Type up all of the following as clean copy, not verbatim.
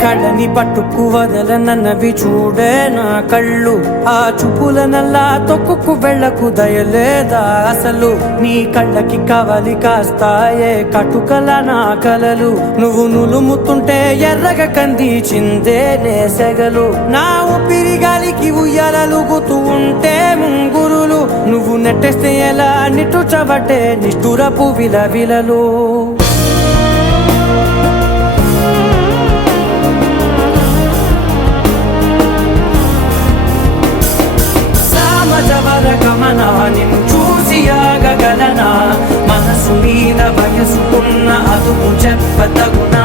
కళ్ళని పట్టుకు వదలనన్నవి చూడే నా కళ్ళు, ఆ చూపుల నల్లా తొక్కుకు వెళ్ళకు దయలేదా అసలు. నీ కళ్ళకి కవలి కాస్తాయే కటుకల నా కలలు, నువ్వు నులుముతుంటే ఎర్రగ కంది చిందే నేసెగలు. నా ఊపిరి గాలికి ఉయ్యాలలుగుతూ ఉంటే ముంగురులు, నువ్వు నెట్టేస్తే ఎలా నిట్టుచబట్టే నిష్ఠురపు విలవిలలు. గమనా నిన్ను చూసి ఆగగలనా, మనసు మీద వయసుకున్న అదుపు చెప్పతగునా.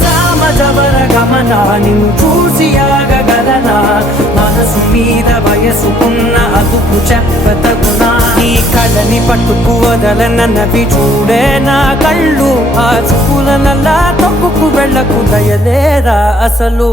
సామజవర గమనా నిన్ను చూసి ఆగగలనా, మనసు మీద వయసుకున్న అదుపు చెప్పతగునా. నీ కళ్ళని పట్టుకు వదలనన్నవి చూడే నా కళ్ళు, ఆ చూపుల నల్లా తొక్కుకు వెళ్ళకు దయలేరా అసలు.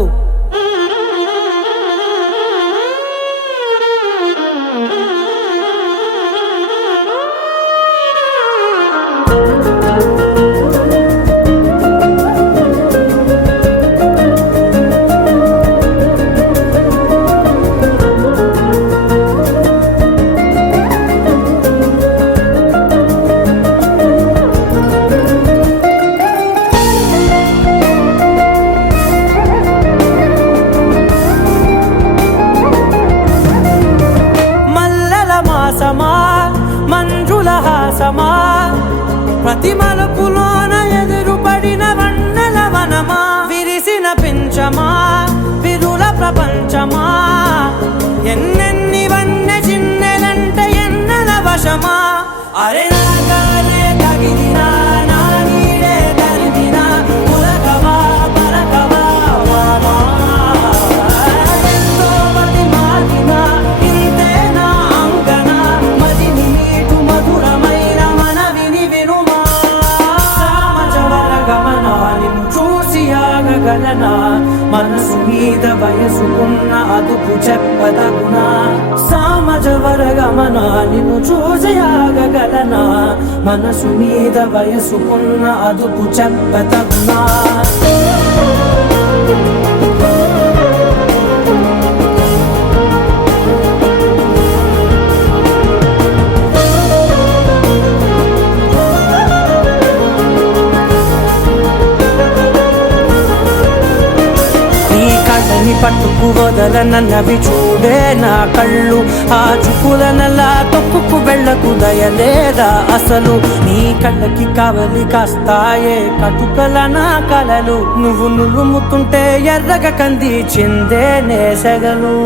మంజుల హాసమా ప్రతి మలుపులోన ఎదురుపడిన వన్నెల వనమా, విరిసిన పించమా విరుల ప్రపంచమా, ఎన్నెన్ని వన్నె చిన్నెలంటే ఎన్నెల వశమా. అరే నాగాలే తగిలినా నా నీడే తరిమినా, పులకవా పలకవా వామా, ఎంతో మతి మాటినా ఇంతే నా అంగన, మదిని మీటు మధురమైన మనవిని వినుమా. సామజవర గమనా నిన్ను చూసి ఆగగలనా, మనసు మీద వయసుకున్న అదుపు చెప్పదగునా. సామజవర గమనా నిన్ను చూసి ఆగగలనా, మనసు మీద వయసుకున్న అదుపు చెప్పదగునా. పట్టుకు వదలనన్నవి చూడే నా కళ్ళు, ఆ చూపుల నల్లా తొక్కుకు వెళ్ళకు దయలేదా అసలు. నీ కళ్ళకి కవలి కాస్తాయే కటుకల నా కలలు, నువ్వు నులుముతుంటే ఎర్రగ కంది చిందే నేసెగలు.